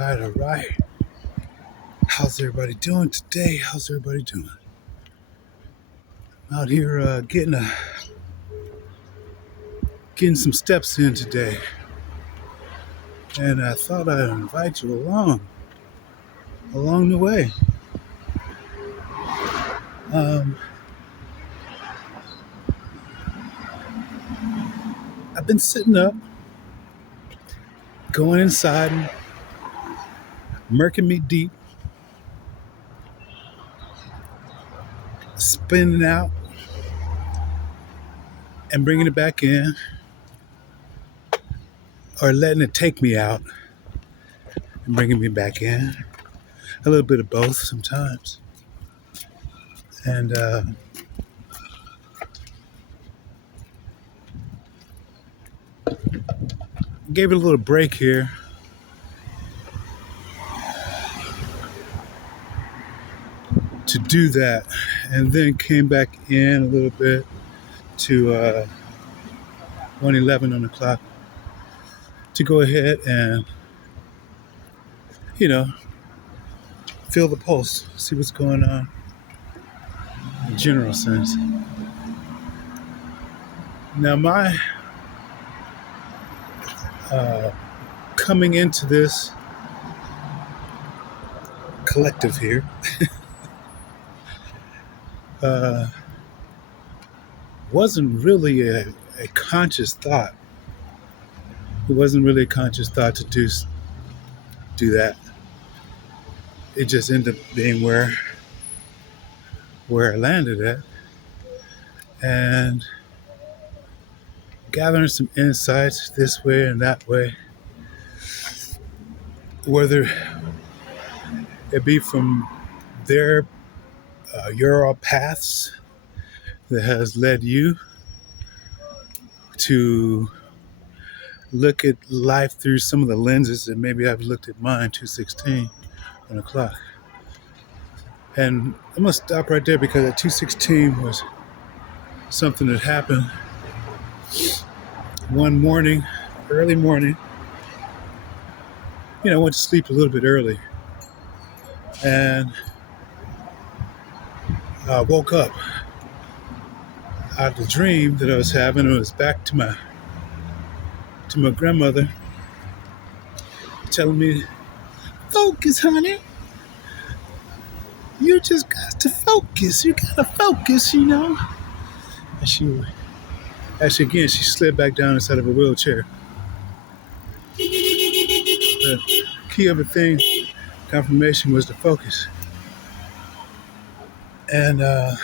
All right. How's everybody doing today? How's everybody doing? Out here getting some steps in today, and I thought I'd invite you along the way. Um, I've been sitting up, going inside, and murking me deep, spinning out, and bringing it back in, or letting it take me out and bringing me back in. A little bit of both sometimes. And gave it a little break here. To do that, and then came back in a little bit to 1:11 on the clock to go ahead and feel the pulse, see what's going on in a general sense. Now my coming into this collective here wasn't really a conscious thought. It wasn't really a conscious thought to do that. It just ended up being where I landed at, and gathering some insights this way and that way, whether it be from their your paths that has led you to look at life through some of the lenses that maybe I've looked at mine 2:16 on the clock. And I'm gonna stop right there because at 2:16 was something that happened one morning, early morning. I went to sleep a little bit early and I woke up out of the dream that I was having. It was back to my grandmother telling me, "Focus, honey. You just got to focus. You gotta focus, And she slid back down inside of a wheelchair. The key of the thing, confirmation, was to focus. And the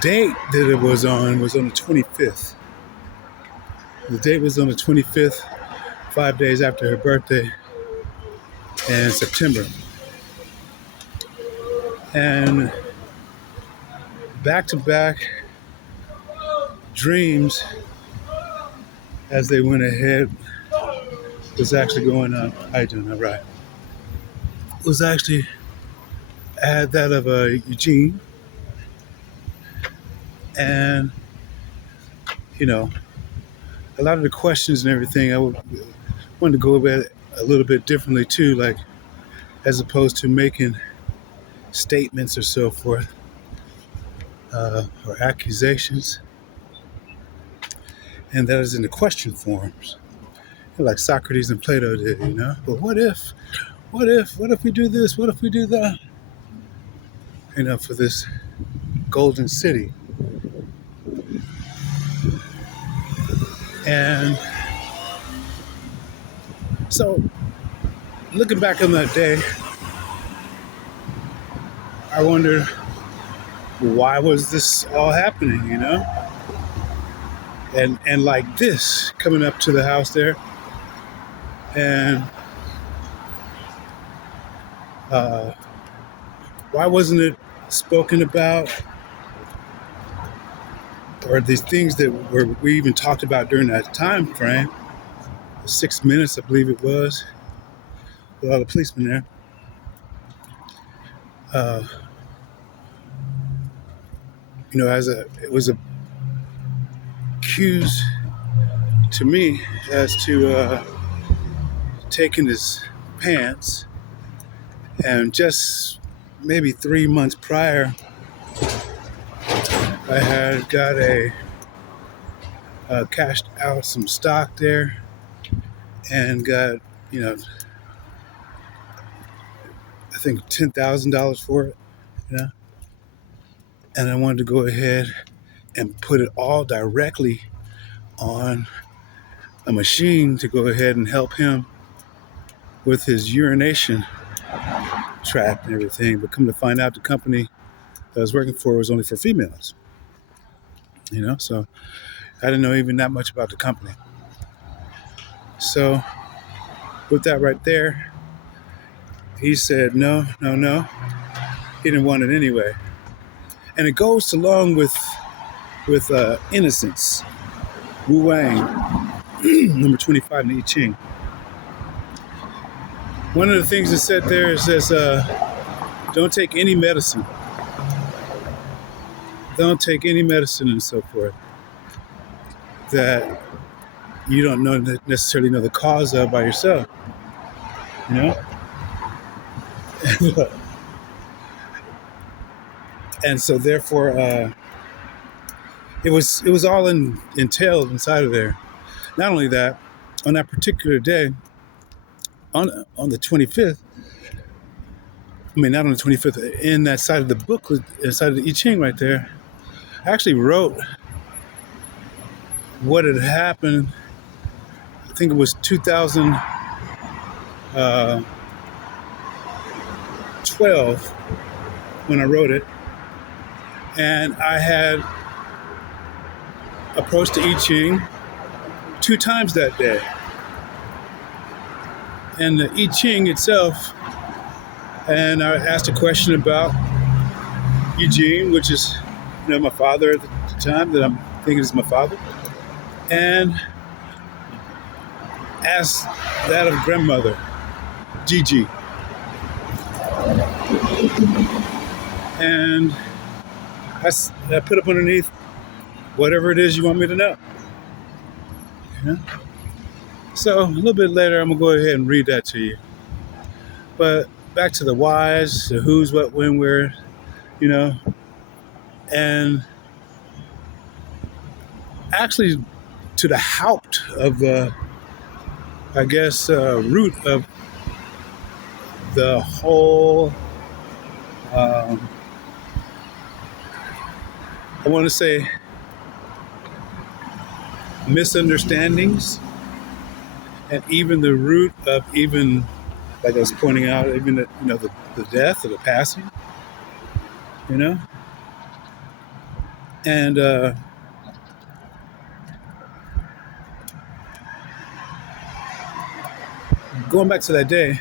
date that it was on the 25th. The date was on the 25th, 5 days after her birthday in September. And back-to-back dreams as they went ahead was actually going on. How you doing? All right. Was actually, I had that of Eugene. And, a lot of the questions and everything, I wanted to go about it a little bit differently too, like as opposed to making statements or so forth, or accusations. And that is in the question forms, like Socrates and Plato did, But what if we do this? What if we do that? For this golden city. And so, looking back on that day, I wonder, why was this all happening, And like this, coming up to the house there, and why wasn't it spoken about, or these things that we even talked about during that time frame, 6 minutes, I believe it was, with all the policemen there. It was a cues to me as to taken his pants, and just maybe 3 months prior, I had got cashed out some stock there and got, you know, I think $10,000 for it, you know, and I wanted to go ahead and put it all directly on a machine to go ahead and help him with his urination tract and everything. But come to find out, the company that I was working for was only for females, you know, so I didn't know even that much about the company. So with that right there, he said no, no, no. He didn't want it anyway. And it goes along with Innocence, Wu Wang, number 25 in the I Ching. One of the things it said there is says, don't take any medicine. Don't take any medicine and so forth that you don't necessarily know the cause of by yourself, you know? And so therefore, it was all entailed inside of there. Not only that, on that particular day, on the 25th, not on the 25th, in that side of the booklet, inside of the I Ching right there, I actually wrote what had happened. I think it was 2012 when I wrote it. And I had approached the I Ching 2 times that day. And the I Ching itself, and I asked a question about Eugene, which is, you know, my father at the time, that I'm thinking is my father, and asked that of grandmother, Gigi. And I put up underneath whatever it is you want me to know. Yeah? So a little bit later, I'm gonna go ahead and read that to you. But back to the whys, the who's, what, when, where, you know, and actually to the haupt of the, I guess, root of the whole, I want to say, misunderstandings, and even the root of, even like I was pointing out, even the, you know, the death or the passing, you know, and going back to that day,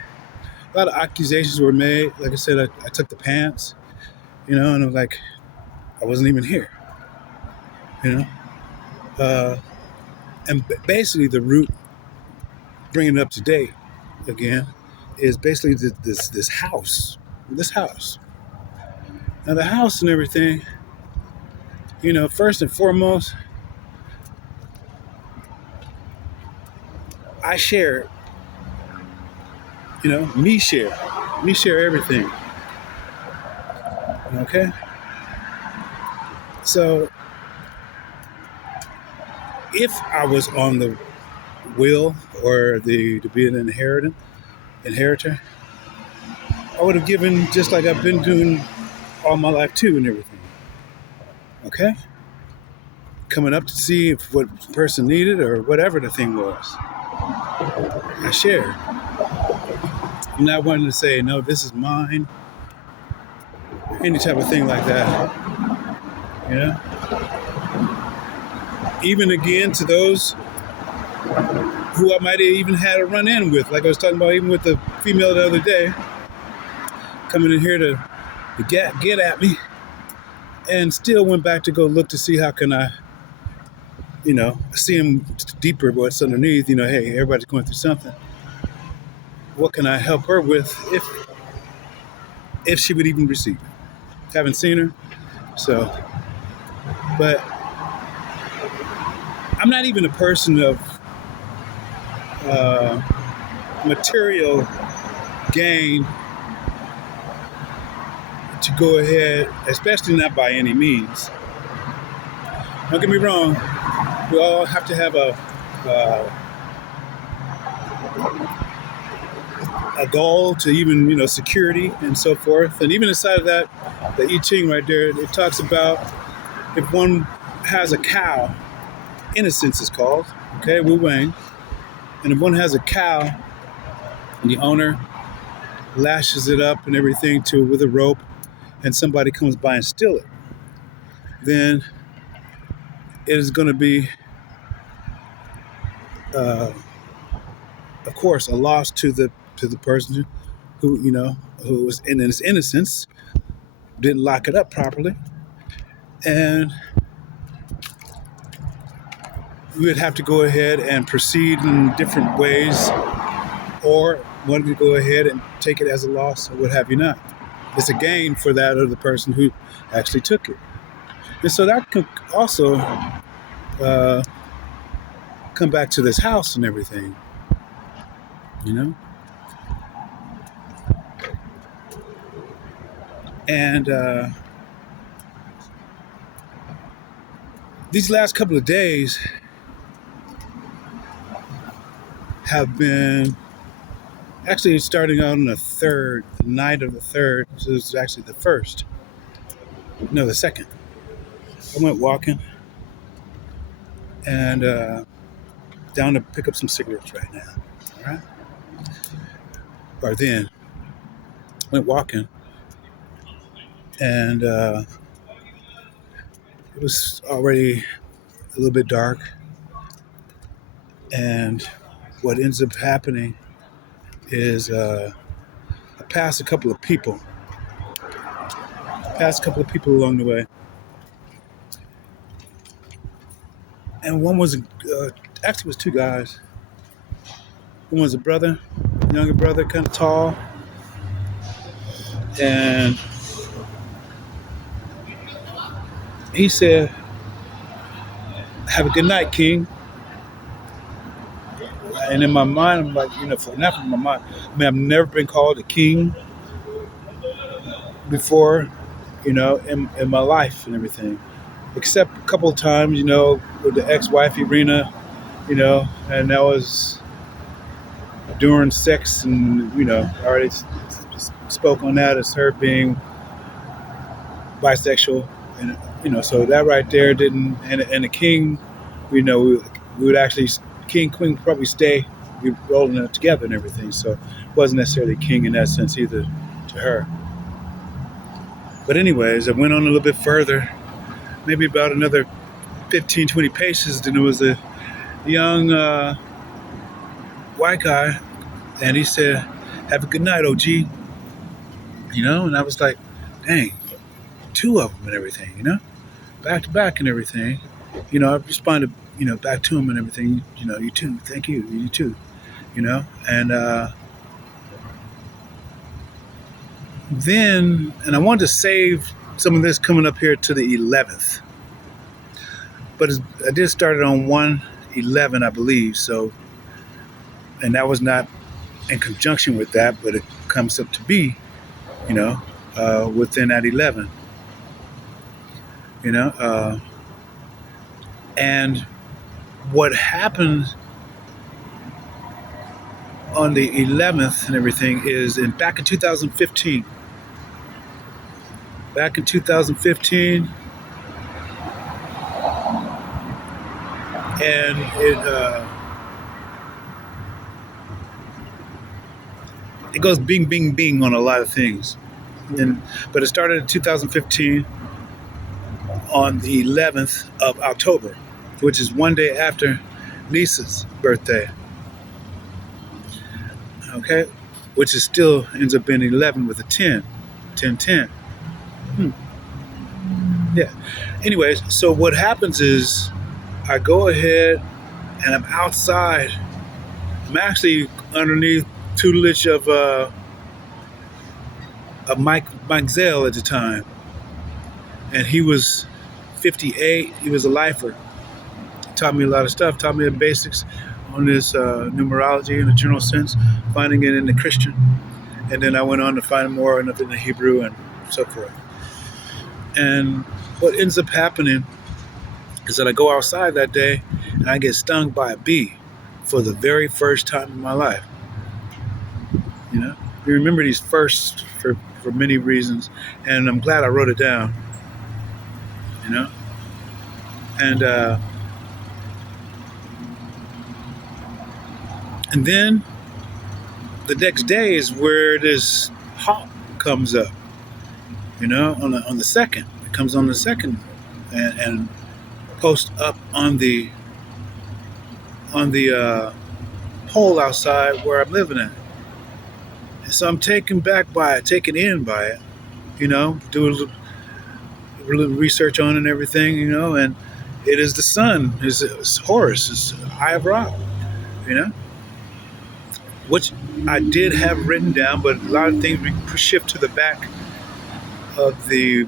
a lot of accusations were made. Like I said, I took the pants, you know, and I was like, I wasn't even here, you know, and basically the root, bringing it up to date again, is basically this house. Now the house and everything, you know, first and foremost, I share, you know, me share everything. Okay? So if I was on the will or to be an inheritor, I would have given just like I've been doing all my life too and everything. Okay? Coming up to see if what person needed or whatever the thing was. I shared. I'm not wanting to say, no, this is mine. Any type of thing like that. You know? Even again to those who I might have even had a run in with, like I was talking about, even with the female the other day, coming in here to get at me, and still went back to go look to see how can I, you know, see him deeper what's underneath, you know, hey, everybody's going through something. What can I help her with if she would even receive it? Haven't seen her, so, but I'm not even a person of, material gain to go ahead, especially not by any means. Don't get me wrong, we all have to have a goal to even, security and so forth. And even inside of that, the I Ching right there, it talks about if one has a cow, innocence is called, okay, Wu Wang. And if one has a cow and the owner lashes it up and everything with a rope and somebody comes by and steal it, then it is going to be, of course, a loss to the person who who was in his innocence, didn't lock it up properly, and we would have to go ahead and proceed in different ways, or wanted to go ahead and take it as a loss or what have you not. It's a gain for that other person who actually took it. And so that could also come back to this house and everything, And these last couple of days have been actually starting out on the night of the third. So this is actually the first. No, the second. I went walking and down to pick up some cigarettes right now. All right. Or then went walking and it was already a little bit dark. And what ends up happening is I passed a couple of people. Along the way. And one was, actually was two guys. One was a brother, younger brother, kind of tall. And he said, "Have a good night, King." And in my mind, I'm like, not from my mind. I mean, I've never been called a king before, in my life and everything. Except a couple of times, with the ex-wife, Irina, and that was during sex, and, I already spoke on that as her being bisexual. And, so that right there didn't, and the king, we would actually, king, queen would probably stay, we rolling it together and everything. So it wasn't necessarily a king in that sense either to her. But anyways, I went on a little bit further, maybe about another 15, 20 paces. Then there was a young white guy, and he said, "Have a good night, OG." And I was like, dang, two of them and everything, back to back and everything. I responded, back to him and everything, you too, thank you, you too, and then, and I wanted to save some of this coming up here to the 11th. But I did start it on 1/11, I believe. So, and that was not in conjunction with that, but it comes up to be, within that 11. And what happened on the 11th and everything is back in 2015. Back in 2015, and it goes bing, bing, bing on a lot of things. But it started in 2015 on the 11th of October, which is one day after Lisa's birthday. Okay, which is still ends up being 11 with a 10, 10. Yeah. Anyways, so what happens is I go ahead and I'm outside. I'm actually underneath tutelage of Mike Zell at the time, and he was 58. He was a lifer. Taught me a lot of stuff. Taught me the basics on this numerology in a general sense, finding it in the Christian, and then I went on to find more in the Hebrew and so forth. And what ends up happening is that I go outside that day and I get stung by a bee for the very first time in my life. You know, you remember these firsts for many reasons, and I'm glad I wrote it down. You know, and and then the next day is where this hawk comes up. You know, on the second, it comes on the second, and posts up on the pole outside where I'm living at. And so I'm taken in by it. You know, do a little research on it and everything. You know, and it is the sun, it's Horus, it's Eye of Ra. You know, which I did have written down, but a lot of things we shift to the back of the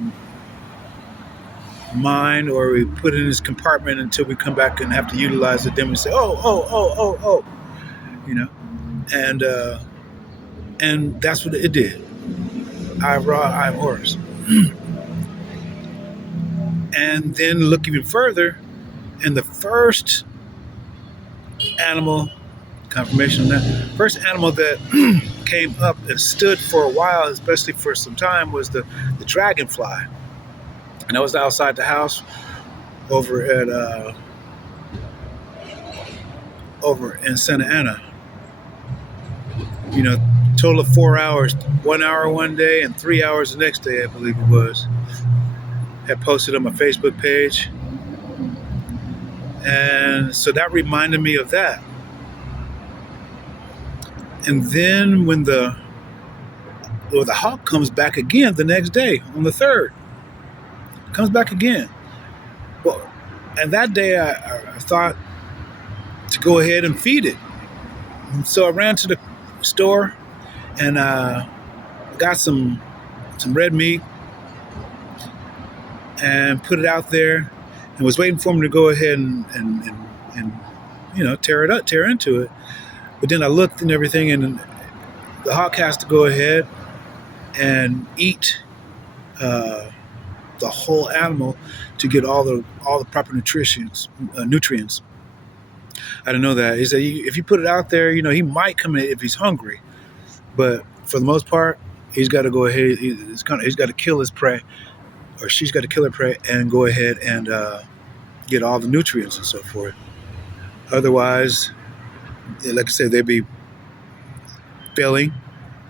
mind, or we put it in this compartment until we come back and have to utilize it. Then we say, oh, you know, and that's what it did. Eye of Ra, Eye of Horus. And then look even further, and the first animal, confirmation on that, first animal that came up and stood for a while, especially for some time, was the dragonfly. And I was outside the house over in Santa Ana. You know, total of 4 hours, 1 hour one day and 3 hours the next day, I believe it was. Had posted on my Facebook page. And so that reminded me of that. And then when the hawk comes back again the next day, on the 3rd, comes back again. Well, and that day I thought to go ahead and feed it. And so I ran to the store and got some red meat and put it out there, and was waiting for him to go ahead and you know, tear into it. But then I looked and everything, and the hawk has to go ahead and eat the whole animal to get all the proper nutrients. I didn't know that. He said if you put it out there, you know, he might come in if he's hungry, but for the most part, he's got to go ahead. He's got to kill his prey, or she's got to kill her prey and go ahead and get all the nutrients and so forth. Otherwise, like I said, they'd be failing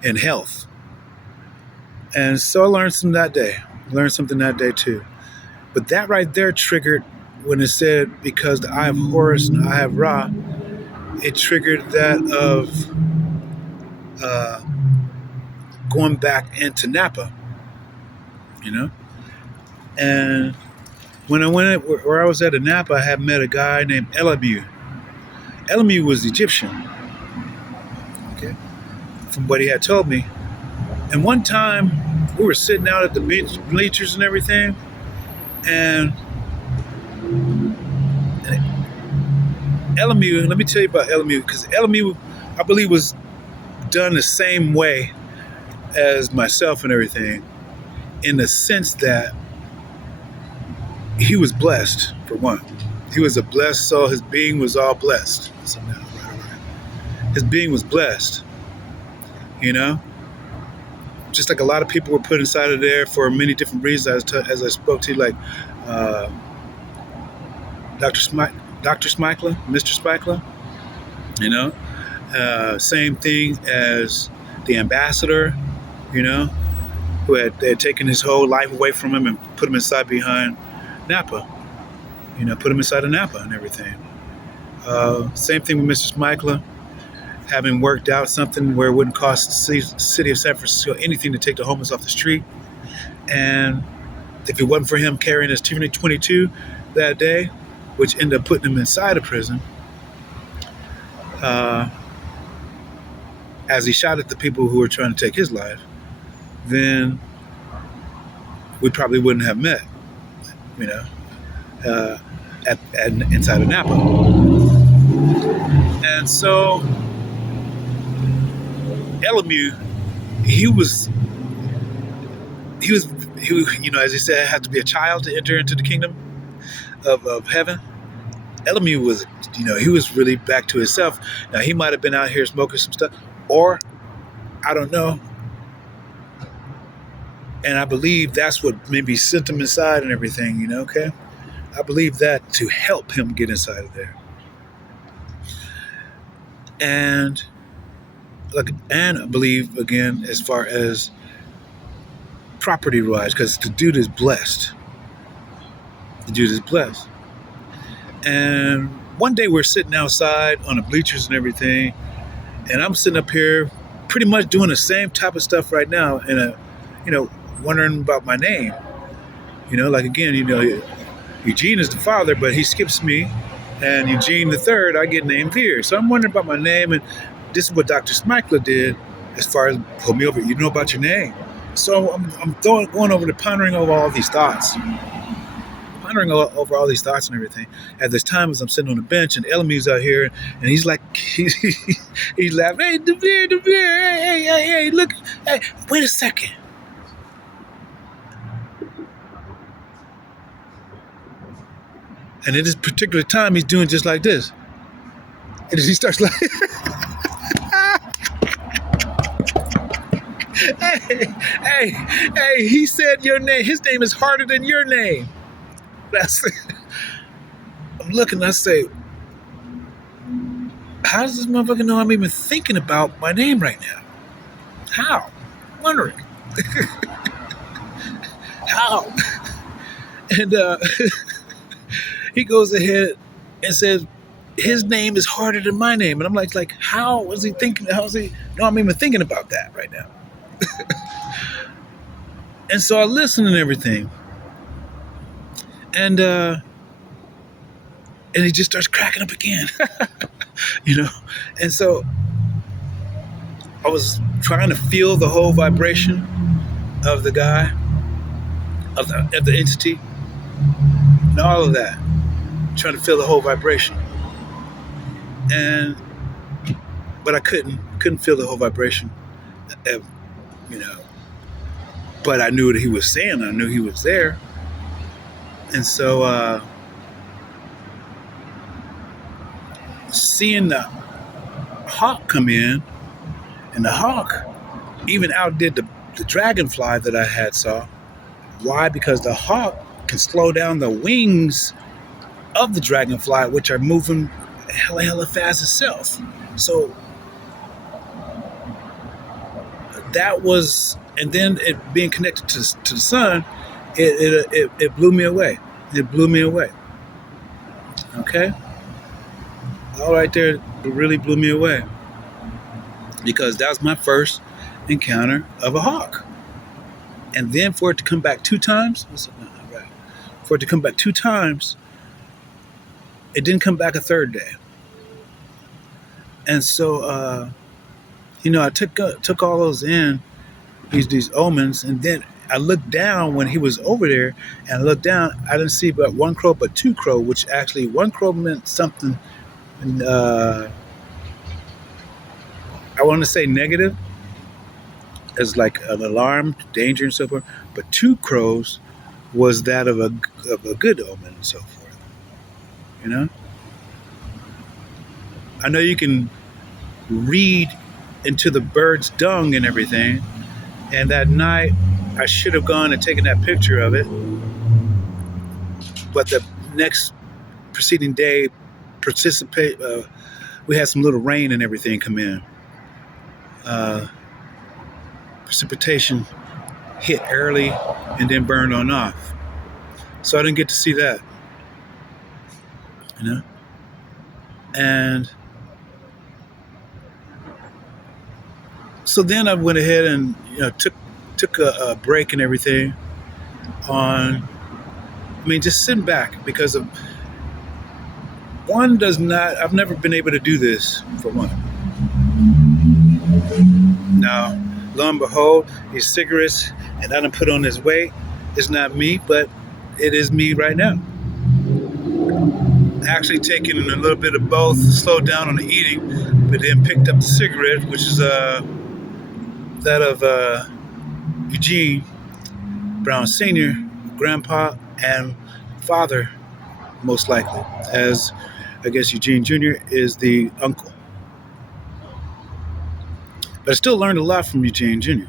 in health. And so I learned something that day too. But that right there triggered, when it said, because the Eye of Horus and the Eye of Ra, it triggered that of going back into Napa, you know? And when I went where I was at in Napa, I had met a guy named Elamu. Elamu was Egyptian, okay, from what he had told me. And one time, we were sitting out at the bleachers and everything, and Elamu, let me tell you about Elamu, because Elamu, I believe, was done the same way as myself and everything, in the sense that he was blessed, for one. He was a blessed soul. His being was all blessed. His being was blessed, you know? Just like a lot of people were put inside of there for many different reasons, as I spoke to, like Dr. Smikla, Mr. Smikla, you know? Same thing as the ambassador, you know, who had taken his whole life away from him and put him inside behind Napa, you know, put him inside of Napa and everything. Same thing with Mr. Smikla, having worked out something where it wouldn't cost the city of San Francisco anything to take the homeless off the street. And if it wasn't for him carrying his Tiffany 22 that day, which ended up putting him inside of prison, as he shot at the people who were trying to take his life, then we probably wouldn't have met, you know, inside of Napa. And so Elamu, he was he was you know, as he said, had to be a child to enter into the kingdom of heaven. Elamu was, you know, he was really back to himself. Now he might have been out here smoking some stuff, or I don't know. And I believe that's what maybe sent him inside and everything, you know, okay? I believe that to help him get inside of there. And I believe again as far as property wise, because the dude is blessed. The dude is blessed. And one day we're sitting outside on the bleachers and everything, and I'm sitting up here pretty much doing the same type of stuff right now, and you know, wondering about my name. You know, like again, you know, Eugene is the father, but he skips me, and Eugene the third, I get named here. So I'm wondering about my name, and this is what Dr. Smikler did as far as pull me over. You know about your name. So I'm going over pondering over all these thoughts. Pondering over all these thoughts and everything. At this time, as I'm sitting on the bench, and Elamu's out here, and he's like, he's laughing, hey, De Beer, hey, look, hey, wait a second. And at this particular time, he's doing just like this. And he starts like, hey, he said your name. His name is harder than your name. I'm looking, I say, how does this motherfucker know I'm even thinking about my name right now? How? I'm wondering. How? And he goes ahead and says, his name is harder than my name. And I'm like, how was he thinking? How is he? No, I'm even thinking about that right now. And so I listen and everything. And he just starts cracking up again. You know? And so I was trying to feel the whole vibration of the guy, of the entity, and all of that. Trying to feel the whole vibration. But I couldn't feel the whole vibration, you know. But I knew what he was saying. I knew he was there. And so seeing the hawk come in, and the hawk even outdid the dragonfly that I had saw. Why? Because the hawk can slow down the wings of the dragonfly, which are moving hella fast itself. So that was, and then it being connected to the sun, it blew me away. It blew me away. Okay? All right there, it really blew me away. Because that was my first encounter of a hawk. And then for it to come back 2 times, for it to come back 2 times, it didn't come back a 3rd day. And so, you know, I took all those in, these omens, and then I looked down when he was over there, and I looked down, I didn't see but 1 crow, but 2 crow, which actually 1 crow meant something, and I want to say negative, as like an alarm, danger, and so forth. But 2 crows was that of a good omen and so forth. You know, I know you can read into the bird's dung and everything. And that night, I should have gone and taken that picture of it. But the next preceding day, we had some little rain and everything come in. Precipitation hit early and then burned on off. So I didn't get to see that. You know? And so then I went ahead and, you know, took a break and everything just sitting back, because of I've never been able to do this, for one. Now, lo and behold, these cigarettes, and I done put on this weight. It's not me, but it is me right now. actually taking a little bit of both, slowed down on the eating, but then picked up the cigarette, which is that of Eugene Brown Sr., grandpa, and father, most likely, as I guess Eugene Jr. is the uncle. But I still learned a lot from Eugene Jr.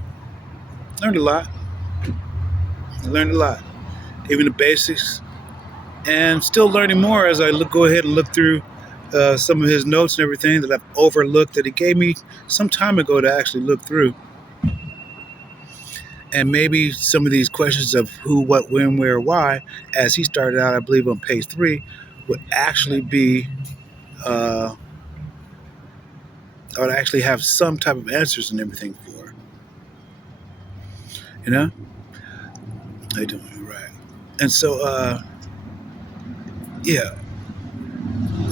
Learned a lot. I learned a lot, even the basics, and still learning more as I go ahead and look through some of his notes and everything that I've overlooked that he gave me some time ago to actually look through. And maybe some of these questions of who, what, when, where, why, as he started out, I believe on page 3, would actually be, I would actually have some type of answers and everything for. You know? How you doing? Right. And so, yeah,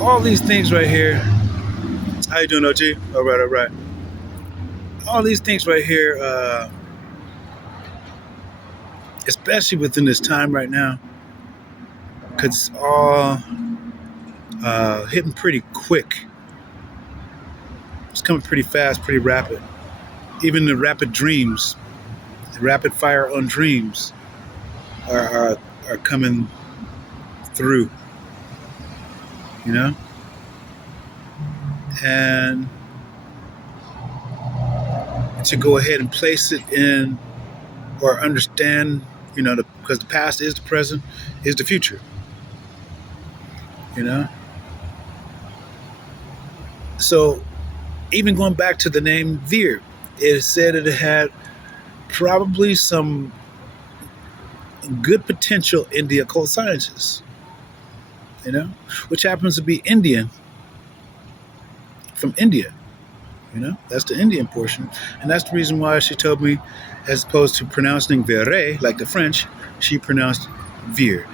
all these things right here. How you doing, OG? All right, all right. All these things right here, especially within this time right now, because it's all hitting pretty quick. It's coming pretty fast, pretty rapid. Even the rapid dreams, the rapid fire on dreams are coming through, you know? And to go ahead and place it in or understand, you know, because the past is the present, is the future, you know? So even going back to the name Veer, it said that it had probably some good potential in the occult sciences, you know, which happens to be Indian, from India, you know, that's the Indian portion. And that's the reason why she told me, as opposed to pronouncing Verre, like the French, she pronounced Veer.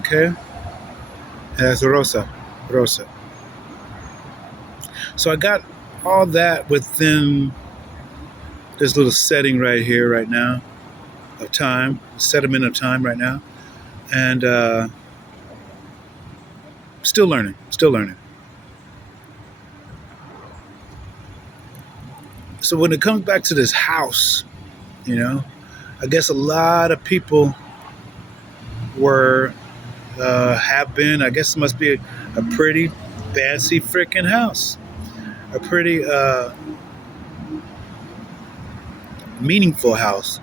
Okay? And that's Rosa. Rosa. So I got all that within this little setting right here, right now, of time, sediment of time right now. And still learning, still learning. So when it comes back to this house, you know, I guess a lot of people have been, I guess it must be a pretty fancy freaking house. A pretty meaningful house,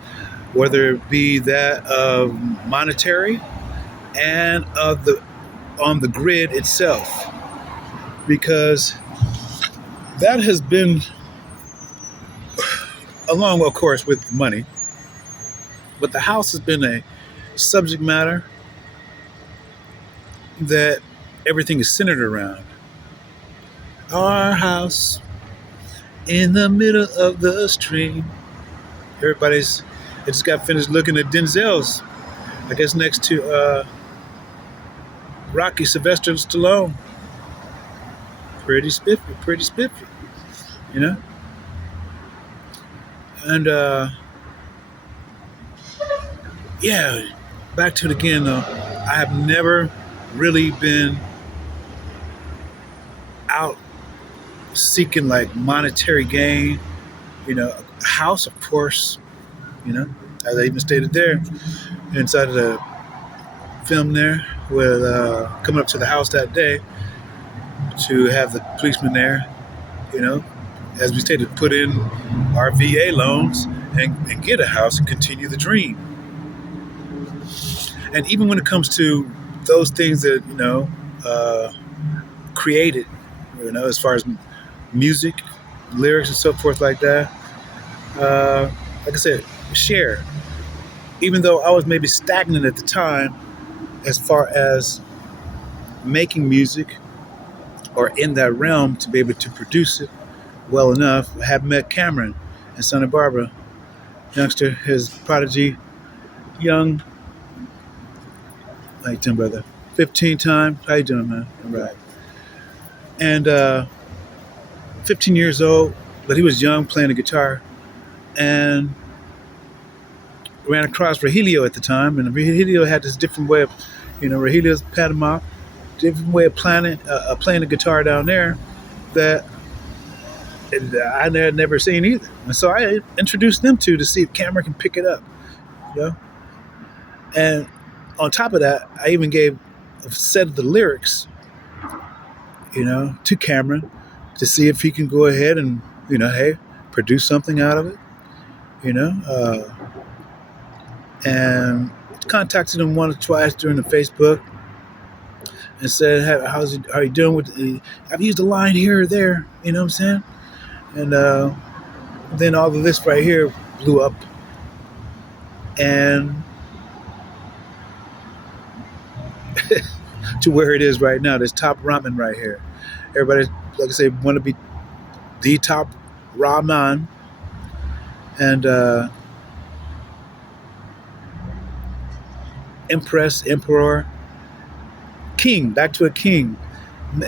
whether it be that of monetary and of the on the grid itself, because that has been, along of course with money, but the house has been a subject matter that everything is centered around. Our house in the middle of the stream. I just got finished looking at Denzel's, I guess next to Rocky Sylvester Stallone. Pretty spiffy, you know? And yeah, back to it again though. I have never really been out seeking like monetary gain, you know. A house, of course, you know, as I even stated there inside of the film there, with coming up to the house that day to have the policeman there, you know, as we stated, put in our VA loans and get a house and continue the dream. And even when it comes to those things that, you know, created, you know, as far as music, lyrics and so forth like that, like I said, share. Even though I was maybe stagnant at the time as far as making music or in that realm to be able to produce it well enough, I have met Cameron in Santa Barbara, youngster, his prodigy, young, how you doing, brother? 15 times. How you doing, man? All right. And 15 years old, but he was young, playing the guitar. And ran across Rogelio at the time, and Rogelio had this different way of, Rogelio's Panama, different way of playing the guitar down there that I had never seen either. And so I introduced them to see if Cameron can pick it up, you know. And on top of that, I even gave a set of the lyrics, to Cameron to see if he can go ahead and, hey, produce something out of it, and contacted him once or twice during the Facebook and said, how are you doing with I've used a line here or there, you know what I'm saying? And then all of this right here blew up, and to where it is right now, this top ramen right here. Everybody, like I say, want to be the top ramen, and Empress, Emperor, King, back to a king.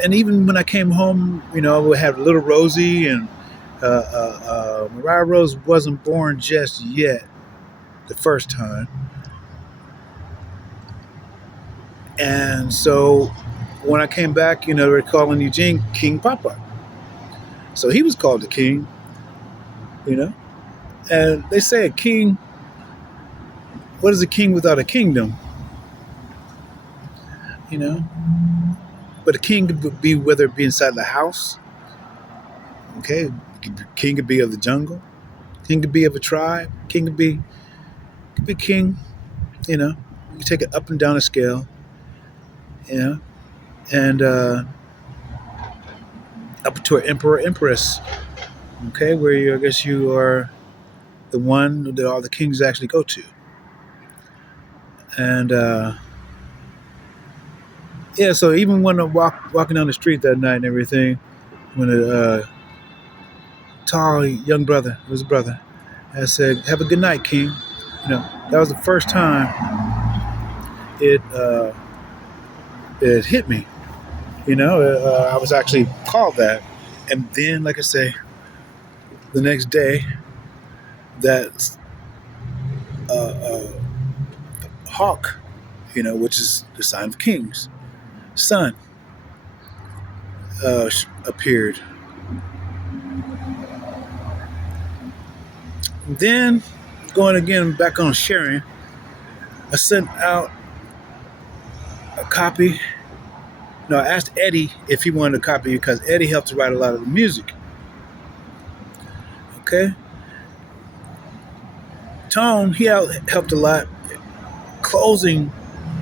And even when I came home, we had little Rosie, and Mariah Rose wasn't born just yet the first time. And so when I came back, they were calling Eugene King Papa. So he was called the king, And they say a king, what is a king without a kingdom? But a king could be, whether it be inside the house, okay? King could be of the jungle. King could be of a tribe. King could be king, You take it up and down a scale, and up to an emperor, empress, okay, where I guess you are the one that all the kings actually go to. And so even when I'm walking down the street that night and everything, when a tall young brother, it was a brother, I said, "Have a good night, King." That was the first time it hit me. I was actually called that. And then, like I say, the next day, that hawk, which is the sign of kings, sun, appeared. Then, going again back on sharing, I sent out a copy. No, I asked Eddie if he wanted a copy because Eddie helped to write a lot of the music. Okay. Tone, he helped a lot closing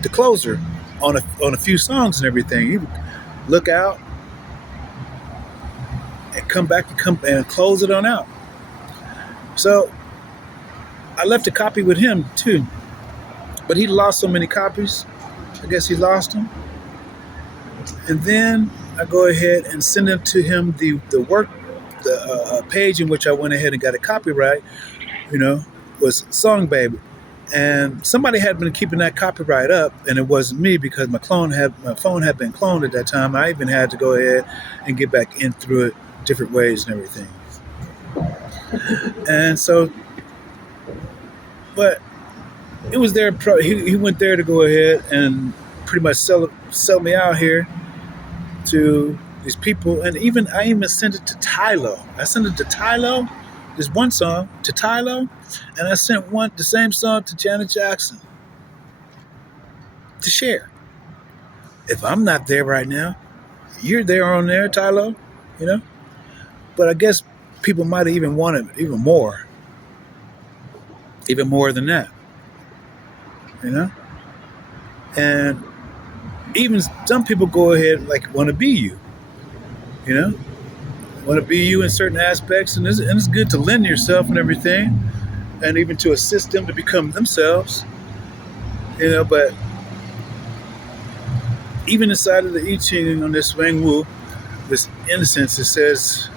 the closer on a few songs and everything. He would look out and come back and close it on out. So I left a copy with him too, but he lost so many copies. I guess he lost them. And then I go ahead and send them to him the page in which I went ahead and got a copyright, was Song Baby. And somebody had been keeping that copyright up, and it wasn't me because my phone had been cloned at that time. I even had to go ahead and get back in through it different ways and everything. And so, but it was there. He went there to go ahead and pretty much sell me out here to these people. And I even sent it to Tylo. I sent it to Tylo, this one song to Tylo, and I sent the same song to Janet Jackson to share. If I'm not there right now, you're there on there, Tylo, But I guess people might have even wanted even more than that, And even some people go ahead want to be you, want to be you in certain aspects, and it's good to lend yourself and everything, and even to assist them to become themselves, But even inside of the I Ching on this Wang Wu, this innocence, it says,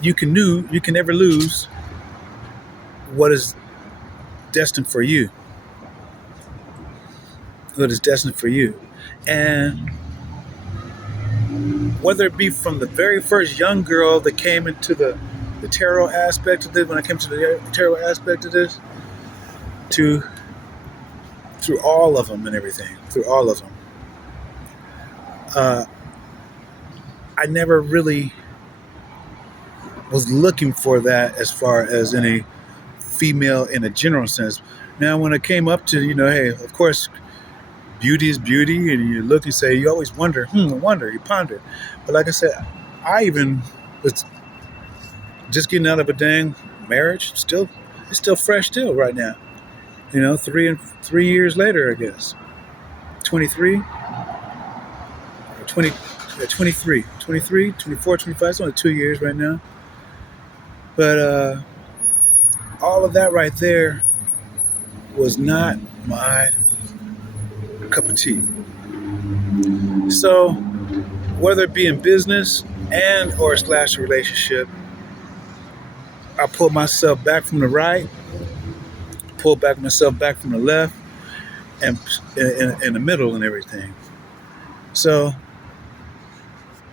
you can never lose what is destined for you. What is destined for you. And whether it be from the very first young girl that came into the the tarot aspect of this, when I came to the tarot aspect of this, to through all of them and everything, through all of them, uh, I never really was looking for that as far as any female in a general sense. Now, when it came up to, hey, of course, beauty is beauty, and you look and say, you always wonder, you ponder. But like I said, I even was just getting out of a dang marriage. It's still fresh still right now. 3 years later, I guess. 23, 20, 23, 24, 25. It's only 2 years right now. But all of that right there was not my cup of tea. So whether it be in business and or / relationship, I pull myself back from the right, pull back myself back from the left, and in the middle and everything. So,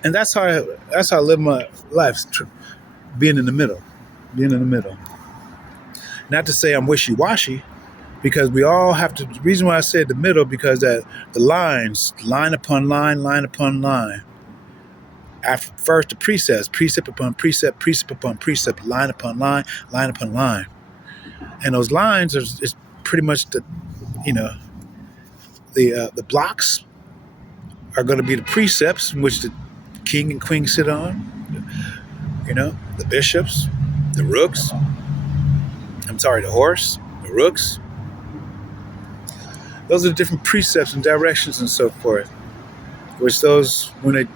and that's how I live my life, being in the middle. Not to say I'm wishy-washy, because we all have to. The reason why I said the middle, because that the lines, line upon line, line upon line. After first the precepts, precept upon precept, precept upon precept, line upon line upon line, and those lines is pretty much the blocks are going to be the precepts in which the king and queen sit on. The bishops, the rooks. The horse, the rooks. Those are the different precepts and directions and so forth, which those, when they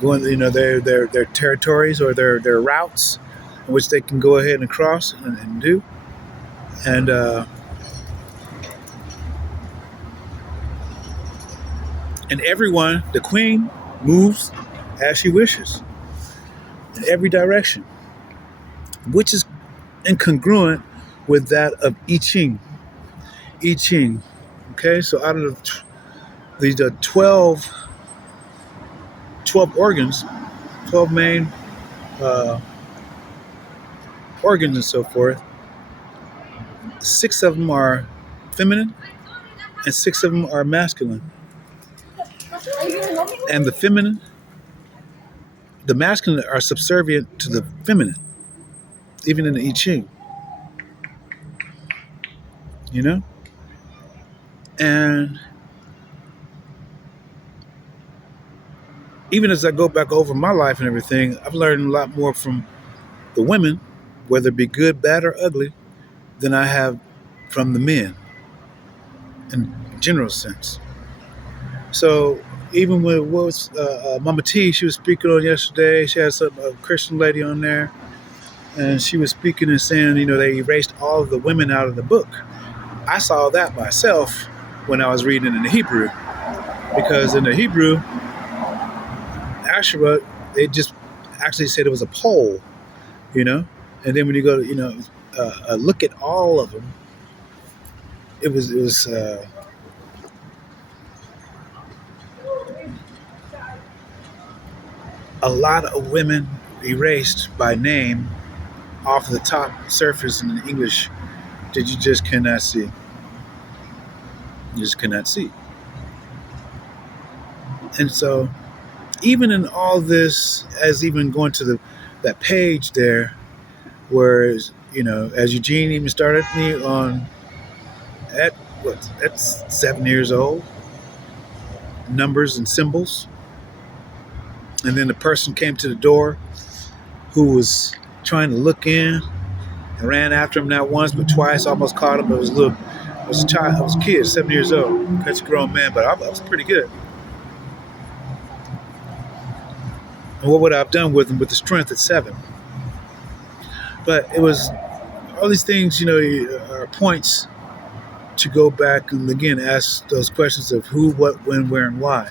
go in, their territories or their routes, in which they can go ahead and cross and do. And everyone, the queen, moves as she wishes in every direction, which is incongruent with that of I Ching. Okay, so out of the 12 organs, 12 main organs and so forth, 6 of them are feminine and 6 of them are masculine. And the masculine are subservient to the feminine, even in the I Ching. And even as I go back over my life and everything, I've learned a lot more from the women, whether it be good, bad, or ugly, than I have from the men, in general sense. So even with Mama T, she was speaking on yesterday. She had a Christian lady on there, and she was speaking and saying, they erased all of the women out of the book. I saw that myself when I was reading in the Hebrew, because in the Hebrew, Asherah, they just actually said it was a pole, and then when you go to look at all of them, it was a lot of women erased by name off the top surface in the English that you just cannot see. You just cannot see. And so, even in all this, as even going to that page there, where as Eugene even started me on at 7 years old, numbers and symbols, and then the person came to the door who was trying to look in. I ran after him not once but twice, almost caught him. I was a child, I was a kid, 7 years old. That's a grown man, but I was pretty good. And what would I have done with him with the strength at 7? But it was all these things, are points to go back and again ask those questions of who, what, when, where, and why.